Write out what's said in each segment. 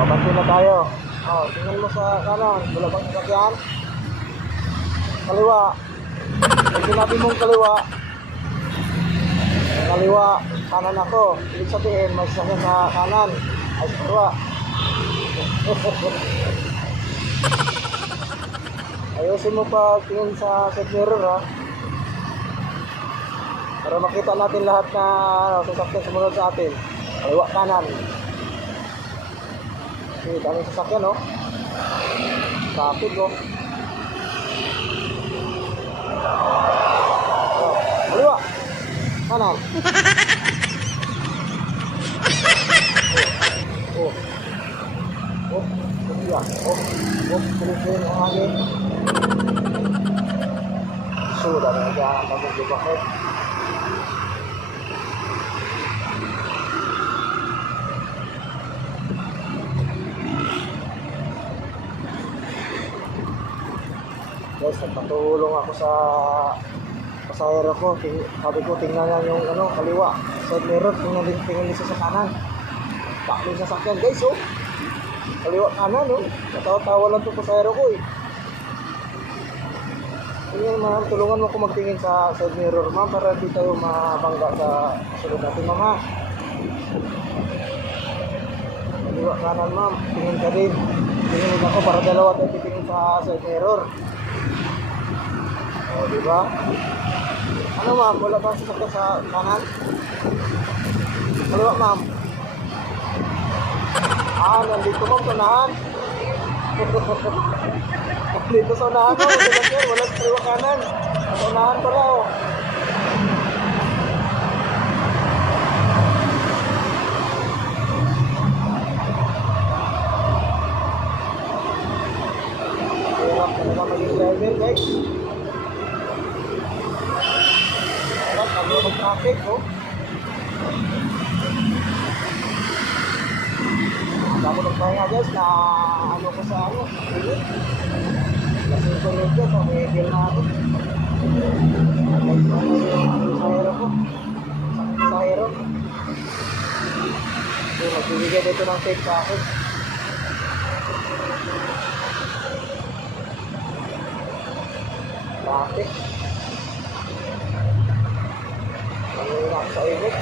abante na tayo. Tingnan mo sa kanan. Wala bang sasakyan? Kaliwa. Pag sinabi mong kaliwa, kaliwa, kanan ako. Ibig sabihin, may sasakyan sa kanan. Ay, sa kaliwa. Ayusin mo pa tingin sa side mirror, ha? Para makita natin lahat na sasakyan sumunod sa atin. Kaliwa, kanan. Okay, daming sasakyan, no? Traffic, no? Kaliwa, kanan. Tuloy-tuloy ang hangin. Sudah na dyan, bakit? Guys, nagpatulong ako sa pasahero ko. Sabi ko, tingnan lang yung kaliwa. Side mirror, tingnan din sa kanan. Bakit sa sasakyan, guys, oh. Kaliwa kanan, no? Natawa-tawa lang itong pasahero ko, eh. Tingnan, ma'am. Tulungan mo ako magtingin sa side mirror, ma'am, para di tayo mabangga sa sunod natin, ma'am, ha? Kaliwa kanan, ma'am. Tingin ka din. Tingin ako para dalawa tayo titingin sa side mirror. O, diba? Ano, ma'am? Wala ba sasakyan sa kanan? Kaliwa, ma'am. Nandito ma'am sa unahan. Nandito sa unahan ko. Wala sa kaliwa kanan. Sa unahan pala, oh. Hirap talaga maging driver, guys. Hirap, naglo mag-traffic, oh. Damo nagpahinga, guys, na ko sa lasing ko rin dyan, pamigil na ako. Sahero ko. Sahero. Magbibigay dito ng tape sa akin. Traffic. Pangin ako sa init.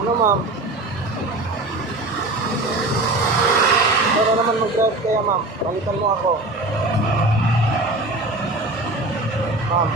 Ano, ma'am? Para naman mag-drive kaya, ma'am. Balikan mo ako. Ma'am.